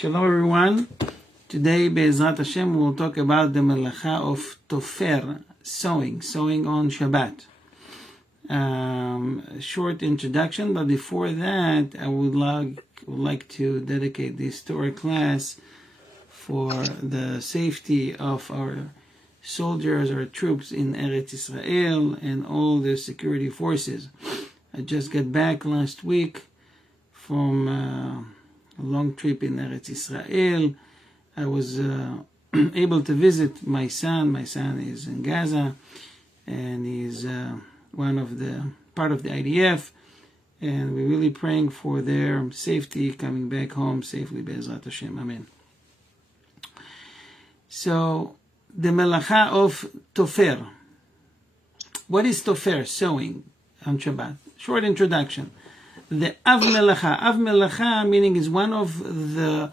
Shalom everyone. Today, Be'ezrat Hashem, we'll talk about the melacha of Tofer, sewing on Shabbat. Short introduction, but before that, I would like to dedicate this Torah class for the safety of our soldiers, our troops in Eretz Israel, and all the security forces. I just got back last week from a long trip in Eretz Israel. I was able to visit my son. My son is in Gaza, and he's part of the IDF, and we're really praying for their safety, coming back home safely, Be'ezrat Hashem. Amen. So, the melacha of Tofer. What is Tofer? Sewing on Shabbat. Short introduction. The Av Melacha meaning is one of the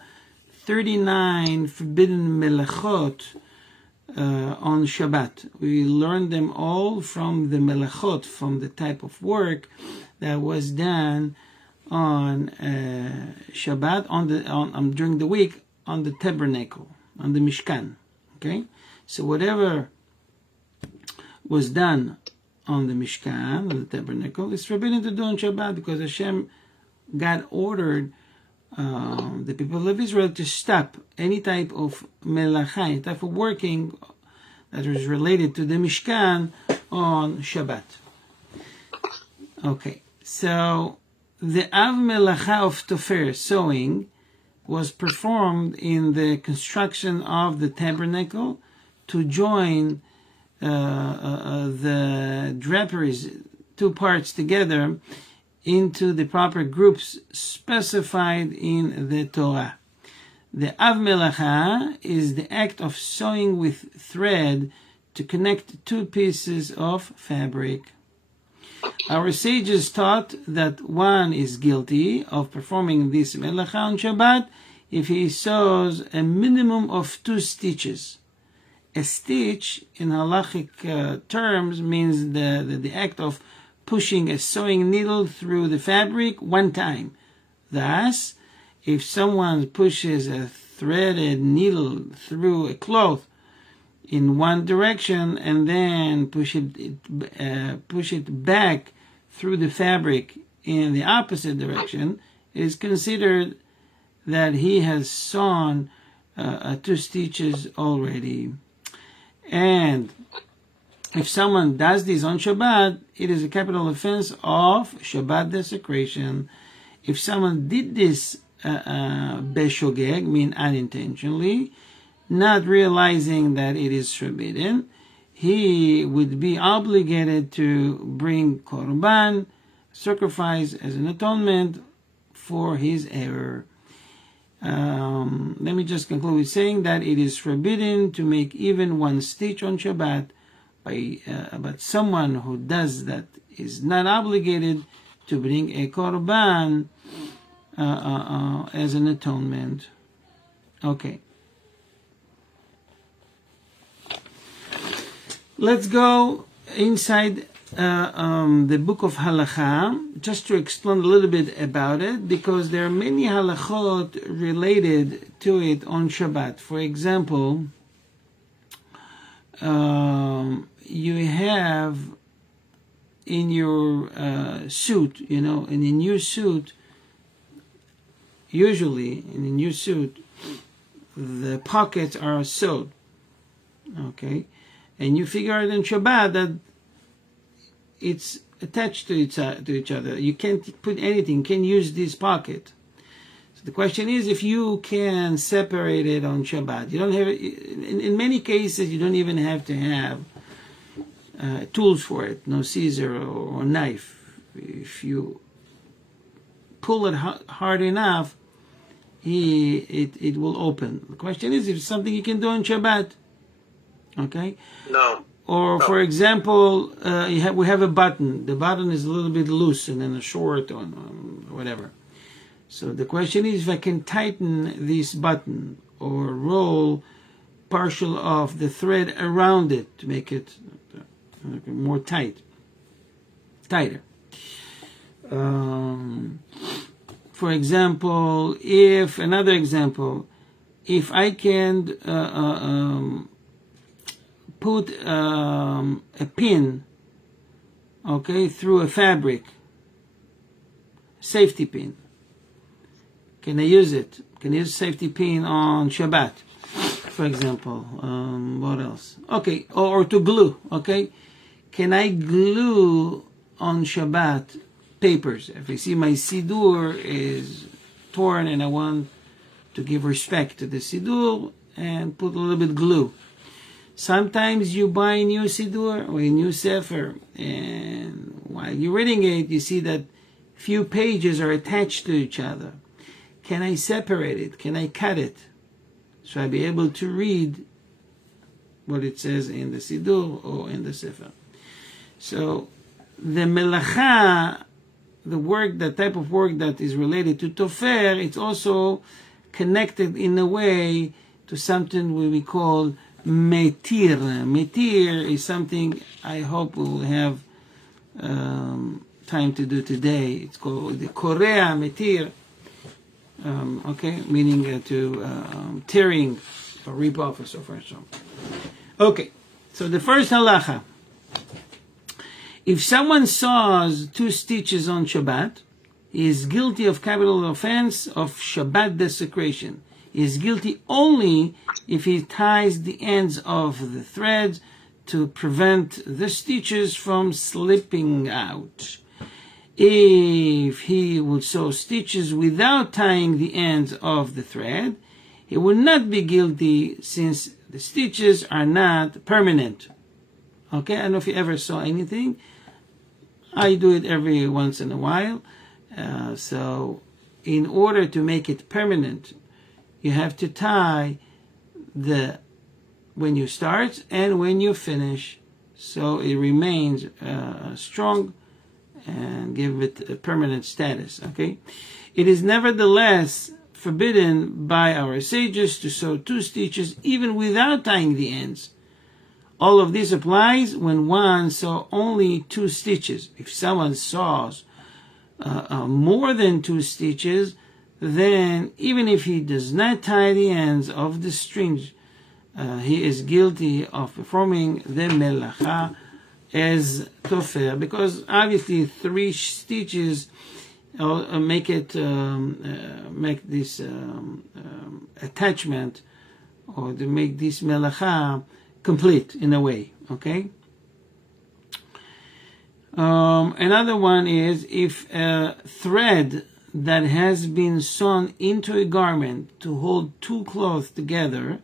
39 forbidden melachot on Shabbat. We learned them all from the melachot, from the type of work that was done on Shabbat, during the week, on the tabernacle, on the Mishkan. Okay? So whatever was done on the Mishkan, on the tabernacle, is forbidden to do on Shabbat because Hashem, God ordered the people of Israel to stop any type of melacha, any type of working that was related to the Mishkan on Shabbat. Okay, so the Av Melacha of Tofer, sewing, was performed in the construction of the tabernacle to join the draperies, two parts together, into the proper groups specified in the Torah. The Av Melacha is the act of sewing with thread to connect two pieces of fabric. Our sages taught that one is guilty of performing this Melacha on Shabbat if he sews a minimum of 2 stitches. A stitch, in halachic terms, means the act of pushing a sewing needle through the fabric one time. Thus, if someone pushes a threaded needle through a cloth in one direction and then push it back through the fabric in the opposite direction, it is considered that he has sewn 2 stitches already. And if someone does this on Shabbat, it is a capital offense of Shabbat desecration. If someone did this beshogeg, mean unintentionally, not realizing that it is forbidden, he would be obligated to bring korban, sacrifice as an atonement for his error. Let me just conclude with saying that it is forbidden to make even 1 stitch on Shabbat, but someone who does that is not obligated to bring a korban as an atonement. Okay. Let's go inside the book of Halakha, just to explain a little bit about it, because there are many halachot related to it on Shabbat. For example, you have in your suit, in a new suit, usually in a new suit, the pockets are sewed, okay? And you figure out in Shabbat that it's attached to each other. You can't put anything, you can't use this pocket. So the question is if you can separate it on Shabbat. You don't have, in many cases, you don't even have to have tools for it, no scissor or knife. If you pull it hard enough, it will open. The question is if it's something you can do on Shabbat. Okay? No. Or, for example, we have a button. The button is a little bit loose and then a short or whatever. So the question is if I can tighten this button or roll partial of the thread around it to make it more tighter. For example, if I can put a pin, okay, through a fabric, safety pin, can I use it? Can I use safety pin on Shabbat, for example? What else? Okay, or to glue, okay? Can I glue on Shabbat papers? If I see my Siddur is torn and I want to give respect to the Siddur and put a little bit glue. Sometimes you buy a new Siddur or a new Sefer, and while you're reading it, you see that few pages are attached to each other. Can I separate it? Can I cut it? So I'll be able to read what it says in the Siddur or in the Sefer. So the melacha, the type of work that is related to Tofer, it's also connected in a way to something we call metir. Metir is something I hope we'll have time to do today. It's called the Korea metir. Okay, meaning tearing or rip off or so forth. So, okay, so the first halacha: if someone saws 2 stitches on Shabbat, he is guilty of capital offense of Shabbat desecration. He is guilty only if he ties the ends of the threads to prevent the stitches from slipping out. If he would sew stitches without tying the ends of the thread, he would not be guilty since the stitches are not permanent. Okay, I don't know if you ever saw anything. I do it every once in a while. So in order to make it permanent, you have to tie when you start and when you finish, so it remains strong and give it a permanent status. Okay, it is nevertheless forbidden by our sages to sew 2 stitches even without tying the ends. All of this applies when one saw only 2 stitches. If someone saws more than 2 stitches, then even if he does not tie the ends of the strings, he is guilty of performing the melacha as Tofer, because obviously 3 stitches make this attachment, or to make this melacha complete in a way. Okay. Another one is if a thread that has been sewn into a garment to hold 2 cloths together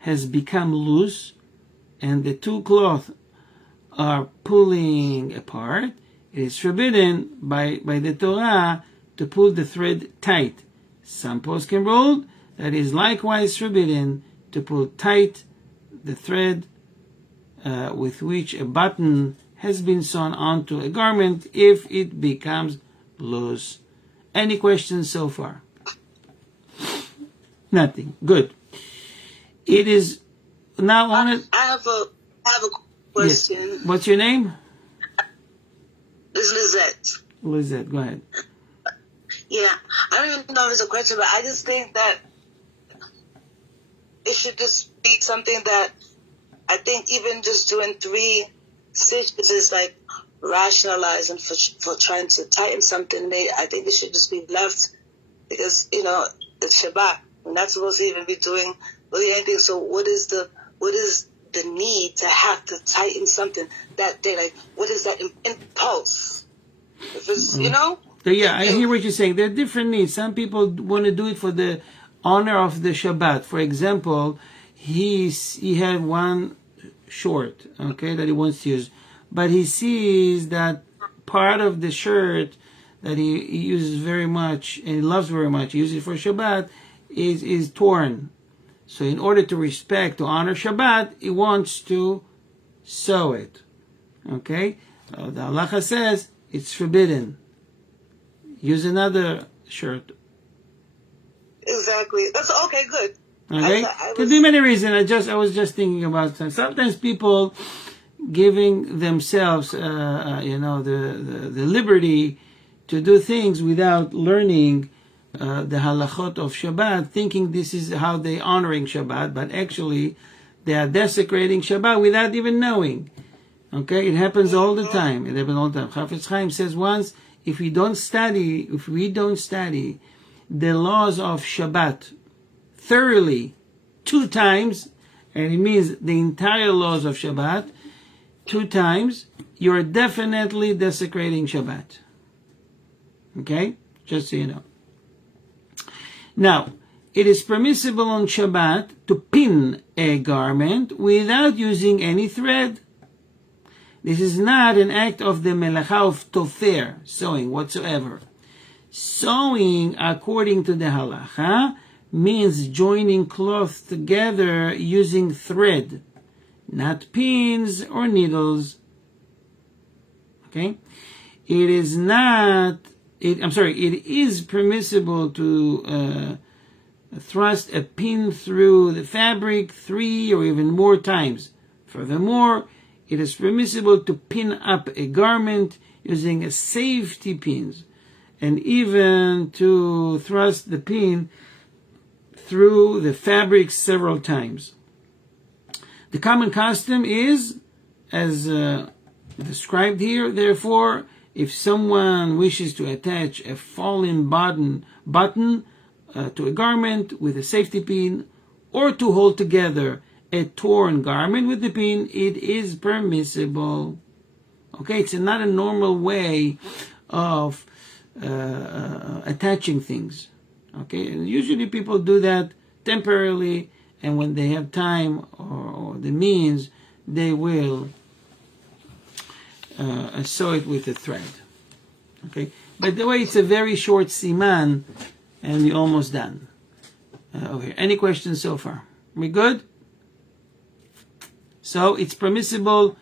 has become loose, and the 2 cloths are pulling apart, it is forbidden by the Torah to pull the thread tight. Some poskim ruled that it is likewise forbidden to pull tight the thread with which a button has been sewn onto a garment if it becomes loose. Any questions so far? Nothing. Good. It is now on it. I have a question. Yes. What's your name? It's Lizette. Lizette, go ahead. Yeah, I don't even know if it's a question, but I just think that it should just be something that I think even just doing 3 stitches is like rationalizing for trying to tighten something. I think it should just be left because, it's Shabbat. We're not supposed to even be doing really anything. So what is the need to have to tighten something that day? Like, what is that impulse? If it's, So yeah, I hear what you're saying. There are different needs. Some people want to do it for the honor of the Shabbat. For example, he had one short, okay, that he wants to use, but he sees that part of the shirt that he uses very much and he loves very much, he uses it for Shabbat, is torn. So in order to respect, to honor Shabbat, he wants to sew it. Okay? The halacha says it's forbidden. Use another shirt. Exactly. That's okay, good. Okay? Could be many reasons. I was just thinking about sometimes people giving themselves the liberty to do things without learning the halachot of Shabbat, thinking this is how they honoring Shabbat, but actually they are desecrating Shabbat without even knowing. Okay, it happens all the time. It happens all the time. Chafetz Chaim says once, if we don't study the laws of Shabbat thoroughly 2 times, and it means the entire laws of Shabbat 2 times, you're definitely desecrating Shabbat. Okay, just so you know. Now, it is permissible on Shabbat to pin a garment without using any thread. This is not an act of the melacha of Tofer, sewing whatsoever. Sewing, according to the halacha, means joining cloth together using thread, not pins or needles. Okay? It is permissible to thrust a pin through the fabric 3 or even more times. Furthermore, it is permissible to pin up a garment using a safety pins, and even to thrust the pin through the fabric several times. The common custom is, as described here, therefore, if someone wishes to attach a fallen button to a garment with a safety pin, or to hold together a torn garment with the pin, it is permissible. Okay, it's not a normal way of attaching things. Okay, and usually people do that temporarily, and when they have time or the means, they will sew it with a thread. Okay, by the way, it's a very short siman, and we're almost done. Okay, any questions so far? We good? So it's permissible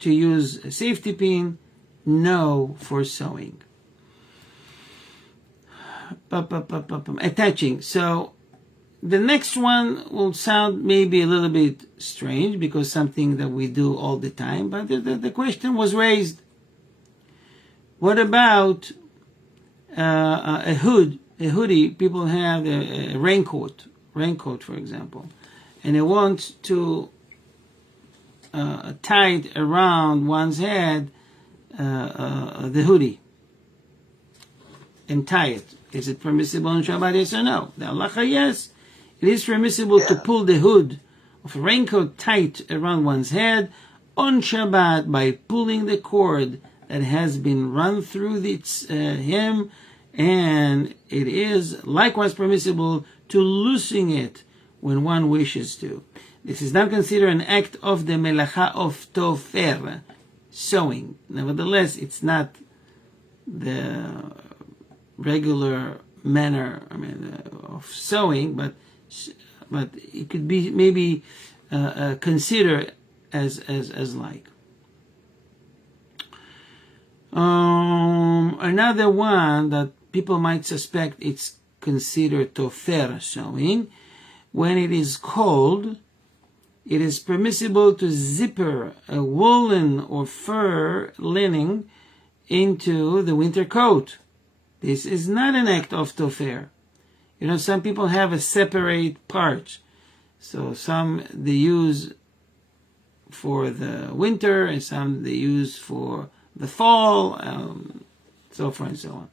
to use a safety pin, no for sewing. Attaching. So the next one will sound maybe a little bit strange because something that we do all the time, but the question was raised. What about a hoodie? People have a raincoat, for example, and they want to tie it around one's head, the hoodie, and tie it. Is it permissible on Shabbat, yes or no? The halacha, yes. It is permissible to pull the hood of a raincoat tight around one's head on Shabbat by pulling the cord that has been run through its hem, and it is likewise permissible to loosen it when one wishes to. This is not considered an act of the melacha of Tofer, sewing. Nevertheless, it's not the regular manner, of sewing, but it could be maybe considered as like. Another one that people might suspect it's considered Tofer sewing. When it is cold, it is permissible to zipper a woolen or fur lining into the winter coat. This is not an act of Tofer. Some people have a separate part. So some they use for the winter, and some they use for the fall, so forth and so on.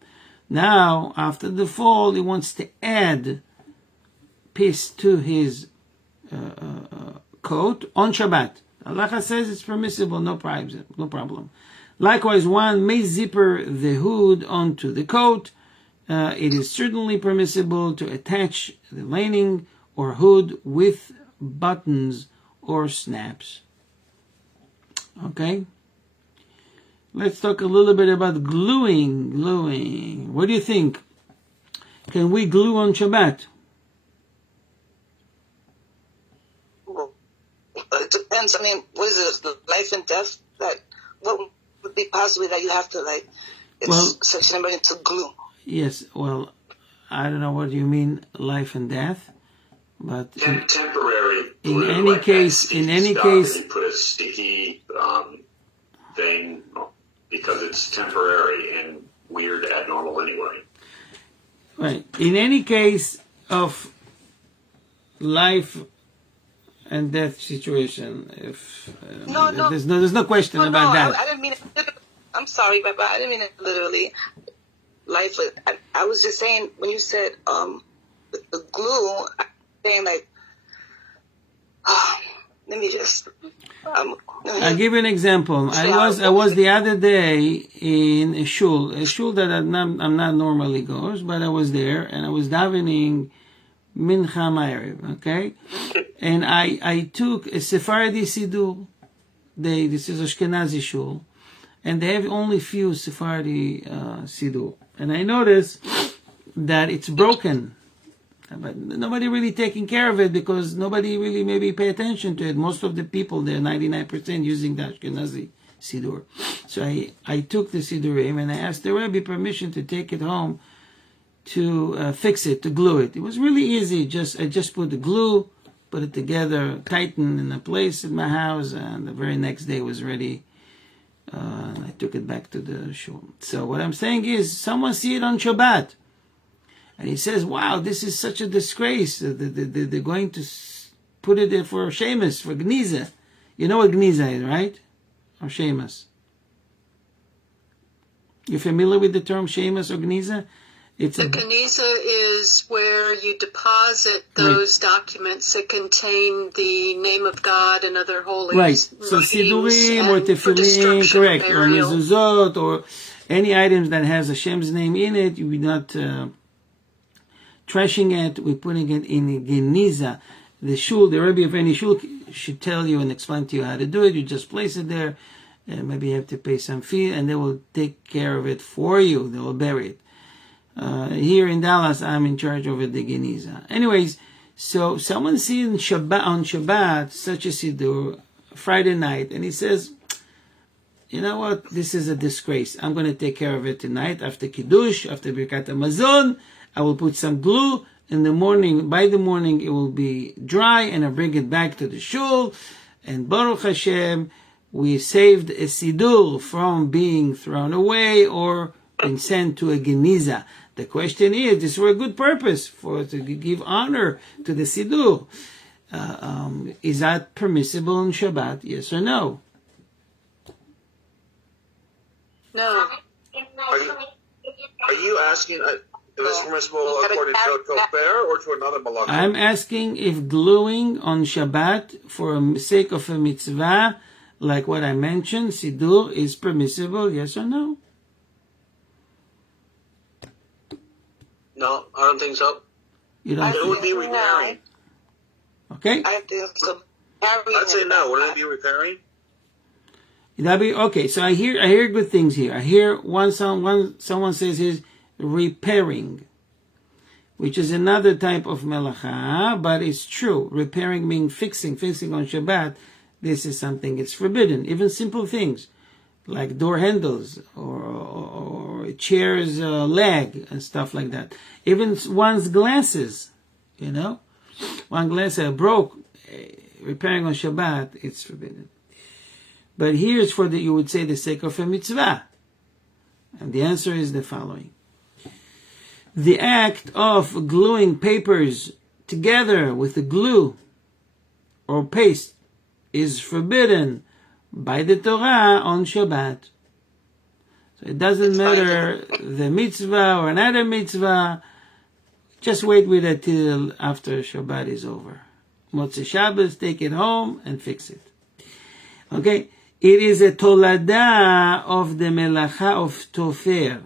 Now, after the fall, he wants to add piece to his coat on Shabbat. Allah says it's permissible, no problem. Likewise, one may zipper the hood onto the coat. It is certainly permissible to attach the lining or hood with buttons or snaps. Okay? Let's talk a little bit about gluing. What do you think? Can we glue on Shabbat? Well, it depends. What is it? Life and death? What would be possibly that you have to it's such an emergency to glue? Yes. Well, I don't know what you mean, life and death, but temporary. In any case, you put a sticky thing because it's temporary and weird, abnormal anyway. Right. In any case of life and death situation, if there's no question about that. I didn't mean it. I'm sorry, Rabbi. I didn't mean it literally. Life. I was just saying when you said the glue. I'm saying like, let me just. I'll give you an example. I was the other day in a shul that I'm not normally goes, but I was there and I was davening Mincha Ma'ariv, okay? And I took a Sephardi Siddur. This is Ashkenazi shul, and they have only few Sephardi Siddur. And I noticed that it's broken. But nobody really taking care of it because nobody really maybe pay attention to it. Most of the people there, 99% using the Ashkenazi Siddur. So I took the Siddurim and I asked the Rabbi permission to take it home to fix it, to glue it. It was really easy. I just put the glue, put it together, tighten in a place in my house, and the very next day it was ready. I took it back to the shul. So what I'm saying is, someone see it on Shabbat. And he says, wow, this is such a disgrace. They're going to put it there for Shemus, for Gniza. You know what Gniza is, right? Or Shemus. You familiar with the term Shemus or Gniza? The Geniza is where you deposit those documents that contain the name of God and other holy right. So Sidurim or Tefillin, correct, or Mezuzot, or any items that has Hashem's name in it, we're not trashing it, we're putting it in a Geniza. The shul, the Rabbi of any shul should tell you and explain to you how to do it. You just place it there, and maybe you have to pay some fee, and they will take care of it for you. They will bury it. Here in Dallas, I'm in charge over the Geniza. Anyways, so someone sees on Shabbat such a Siddur Friday night, and he says, you know what, this is a disgrace. I'm going to take care of it tonight after Kiddush, after Birkat HaMazon. I will put some glue in the morning. By the morning, it will be dry, and I'll bring it back to the shul. And Baruch Hashem, we saved a Siddur from being thrown away or been sent to a Geniza. The question is, this is for a good purpose, to give honor to the Siddur. Is that permissible on Shabbat? Yes or no? No. Are you asking, is this permissible according to Tofer or to another malach? I'm asking if gluing on Shabbat for the sake of a mitzvah, like what I mentioned, Siddur, is permissible, yes or no? No, I don't think so. You don't it would be repairing. Okay? I think so. I'd say no. Wouldn't it be repairing? That'd be okay. So I hear good things here. I hear someone says is repairing, which is another type of melacha, but it's true. Repairing means fixing on Shabbat. This is something it's forbidden. Even simple things like door handles or chair's leg and stuff like that. Even one's glasses, one glass broke, repairing on Shabbat, it's forbidden. But here's for you would say the sake of a mitzvah. And the answer is the following. The act of gluing papers together with the glue or paste is forbidden by the Torah on Shabbat. So it doesn't matter the mitzvah or another mitzvah. Just wait with it till after Shabbat is over. Motzei Shabbos, take it home and fix it. Okay? It is a tolada of the melacha of Tofer.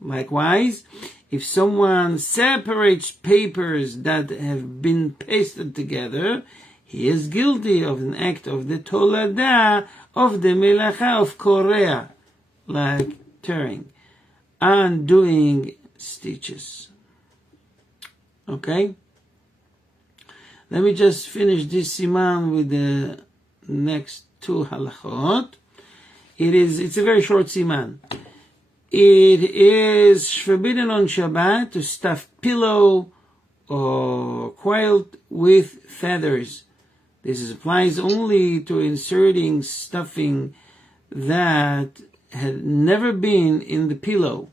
Likewise, if someone separates papers that have been pasted together, he is guilty of an act of the tolada of the melacha of Korea, like tearing, undoing stitches. Okay? Let me just finish this siman with the next two halachot. It's a very short siman. It is forbidden on Shabbat to stuff pillow or quilt with feathers. This applies only to inserting stuffing that had never been in the pillow.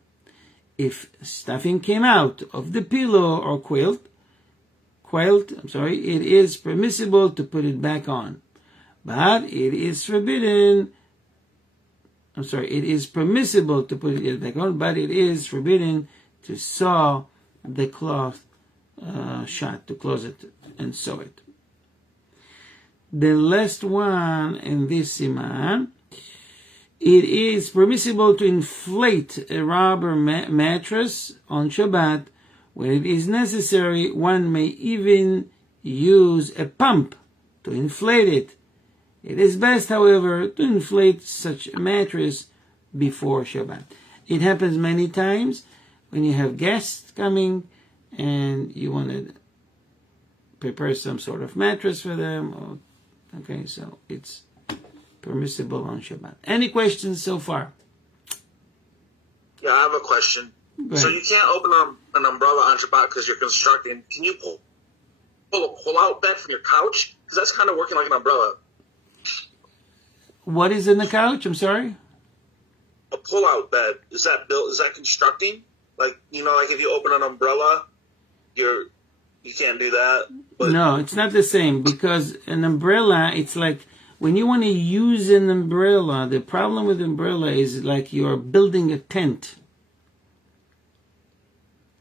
If stuffing came out of the pillow or quilt, it is permissible to put it back on. But it is permissible to put it back on, but it is forbidden to sew the cloth shut, to close it and sew it. The last one in this siman, it is permissible to inflate a rubber mattress on Shabbat. When it is necessary, one may even use a pump to inflate it. It is best, however, to inflate such a mattress before Shabbat. It happens many times when you have guests coming and you want to prepare some sort of mattress for them. Okay, so it's permissible on Shabbat. Any questions so far? Yeah, I have a question. So you can't open an umbrella on Shabbat because you're constructing. Can you pull a pull-out bed from your couch? Because that's kind of working like an umbrella. What is in the couch? I'm sorry? A pull-out bed. Is that constructing? Like, like if you open an umbrella, you can't do that? But no, it's not the same, because an umbrella, it's like when you want to use an umbrella, the problem with umbrella is like you're building a tent.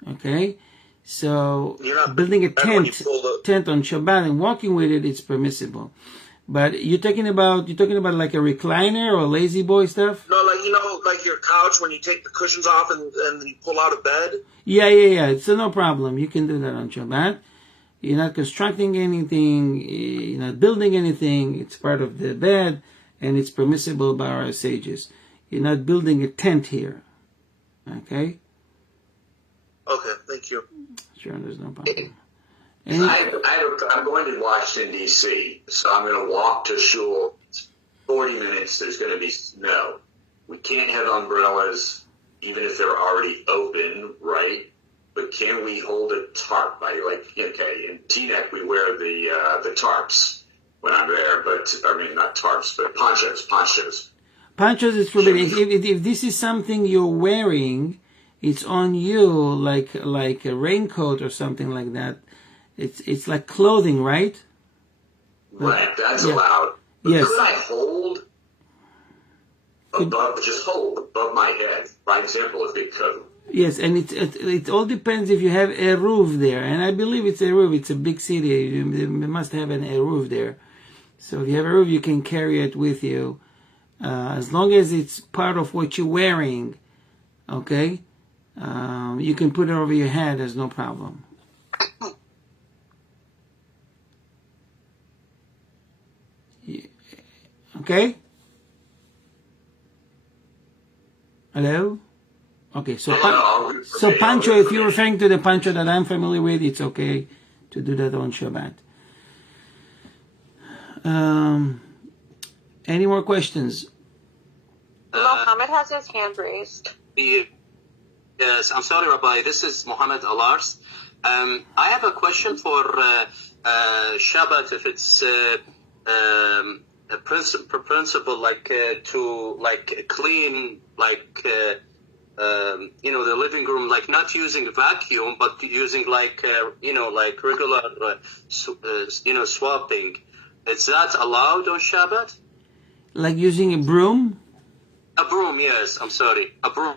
Okay? So building a tent on Shabbat and walking with it, it's permissible. But you're talking about like a recliner or lazy boy stuff? No, like your couch when you take the cushions off and you pull out a bed? Yeah. So no problem. You can do that on Shabbat. You're not constructing anything. You're not building anything. It's part of the bed, and it's permissible by our sages. You're not building a tent here. Okay? Okay, thank you. Sure, there's no problem. I'm going to Washington, D.C., so I'm going to walk to shul. 40 minutes, there's going to be snow. We can't have umbrellas, even if they're already open, right? But can we hold a tarp? In Teaneck, we wear the tarps when I'm there, not tarps, but ponchos. Ponchos is forbidden. If this is something you're wearing, it's on you, like a raincoat or something like that. It's like clothing, right? Right, that's allowed. But yes. Could I hold above my head? By example, if it could. Yes, and it all depends if you have a roof there. And I believe it's a roof. It's a big city. You must have a roof there. So if you have a roof, you can carry it with you. As long as it's part of what you're wearing, okay? You can put it over your head. There's no problem. Okay? Hello? Okay, so Pancho, if you're referring to the Pancho that I'm familiar with, it's okay to do that on Shabbat. Any more questions? Mohammed has his hand raised. Yes, I'm sorry, Rabbi. This is Mohammed Alars. I have a question for Shabbat. If it's a principle to clean the living room, not using vacuum, but using regular swapping. Is that allowed on Shabbat? Like using a broom? A broom, yes. I'm sorry, a broom.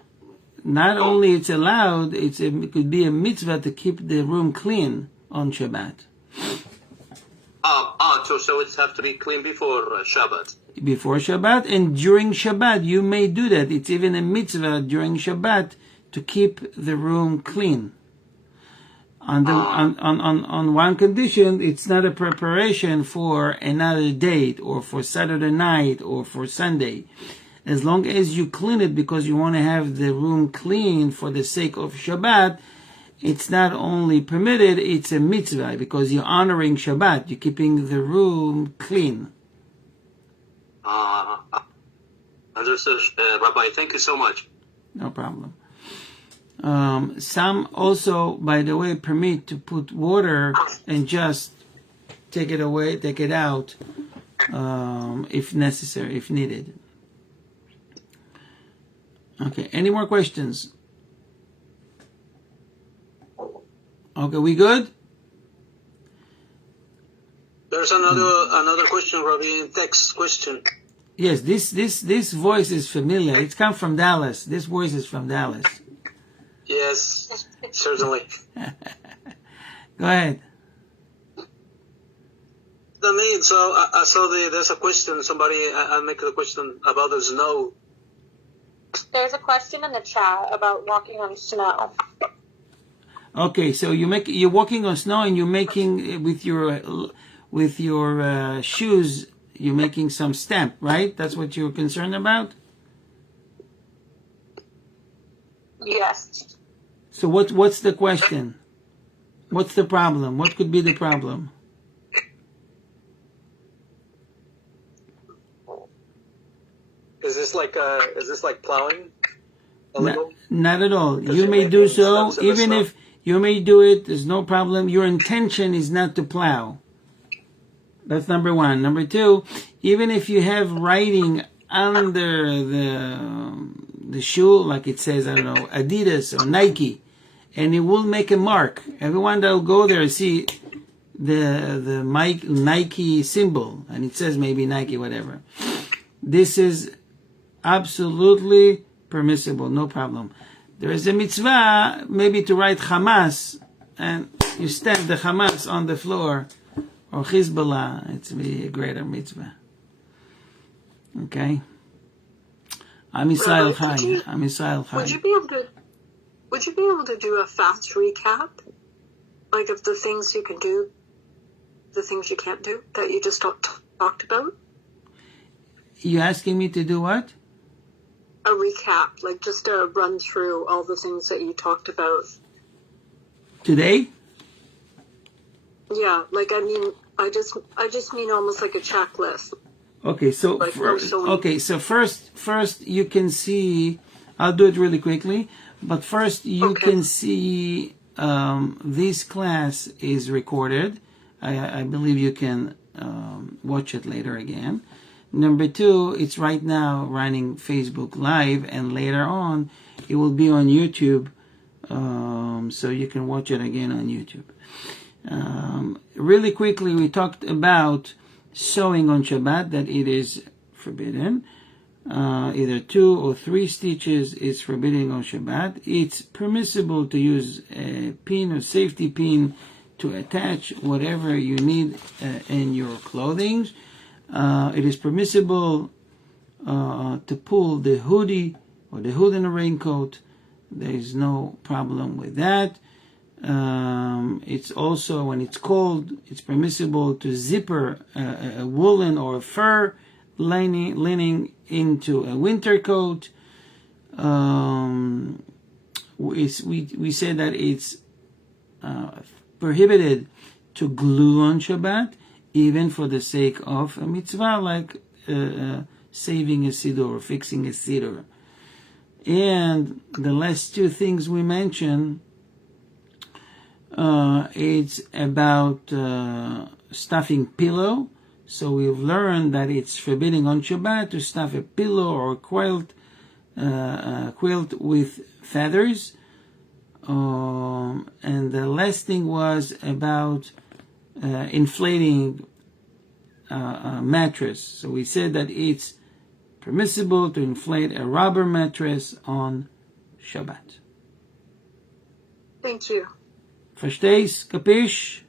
Not only it's allowed, it could be a mitzvah to keep the room clean on Shabbat. So it has to be clean before Shabbat. Before Shabbat and during Shabbat, you may do that. It's even a mitzvah during Shabbat to keep the room clean. On one condition, it's not a preparation for another date or for Saturday night or for Sunday. As long as you clean it because you want to have the room clean for the sake of Shabbat, it's not only permitted, it's a mitzvah because you're honoring Shabbat. You're keeping the room clean. Understood, Rabbi. Thank you so much. No problem. Some also, by the way, permit to put water and just take it away, take it out, if necessary, if needed. Okay, any more questions? Okay, we good? There's another question, Rabbi, text question. Yes, this voice is familiar. It's come from Dallas. This voice is from Dallas. Yes, certainly. Go ahead. So there's a question. Somebody I make a question about the snow. There's a question in the chat about walking on snow. Okay, so you're walking on snow and you're making with your shoes. You're making some stamp, right? That's what you're concerned about. Yes. So what's the question? What's the problem? What could be the problem? Is this like plowing? Not at all. You may do so, even if you may do it. There's no problem. Your intention is not to plow. That's number one. Number two, even if you have writing under the shoe, like it says, I don't know, Adidas or Nike, and it will make a mark. Everyone that will go there see the Nike symbol, and it says maybe Nike, whatever. This is absolutely permissible, no problem. There is a mitzvah maybe to write Hamas, and you stamp the Hamas on the floor, or Hezbollah. It's a greater mitzvah. Okay. Am Yisrael Chai. Am Yisrael Chai. Would you be able to do a fast recap, like of the things you can do, the things you can't do that you just talked about? You asking me to do what? A recap, like just a run through all the things that you talked about. Today? Yeah, like I just mean almost like a checklist. Okay, so Like first you can see. I'll do it really quickly, but first you can see this class is recorded. I believe you can watch it later again. Number two, it's right now running Facebook Live, and later on it will be on YouTube, so you can watch it again on YouTube. Really quickly, we talked about sewing on Shabbat, that it is forbidden. Either 2 or 3 stitches is forbidden on Shabbat. It's permissible to use a pin or safety pin to attach whatever you need in your clothing. It is permissible to pull the hoodie or the hood in a raincoat. There is no problem with that. It's also, when it's cold, it's permissible to zipper a woolen or a fur lining into a winter coat. We say that it's prohibited to glue on Shabbat, even for the sake of a mitzvah like saving a siddur or fixing a siddur. And the last 2 things we mentioned, it's about stuffing pillow. So we've learned that it's forbidden on Shabbat to stuff a pillow or a quilt with feathers. And the last thing was about inflating a mattress. So we said that it's permissible to inflate a rubber mattress on Shabbat. Thank you. Verstehst? Kapish?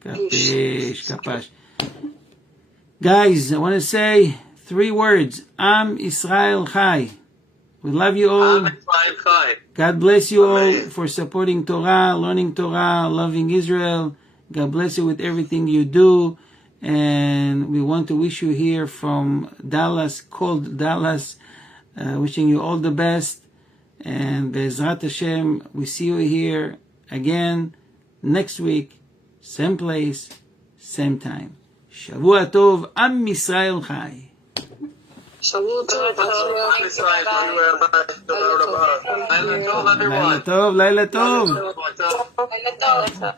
Kapish. Guys, I want to say 3 words. Am Yisrael Chai. We love you all. God bless you all for supporting Torah, learning Torah, loving Israel. God bless you with everything you do. And we want to wish you here from Dallas, cold Dallas, wishing you all the best. And Be'ezrat Hashem, we see you here again next week, same place, same time. Shavua Tov, Am Yisrael Chai. Shavua Tov, Laila Tov, Laila Tov. Laila Tov.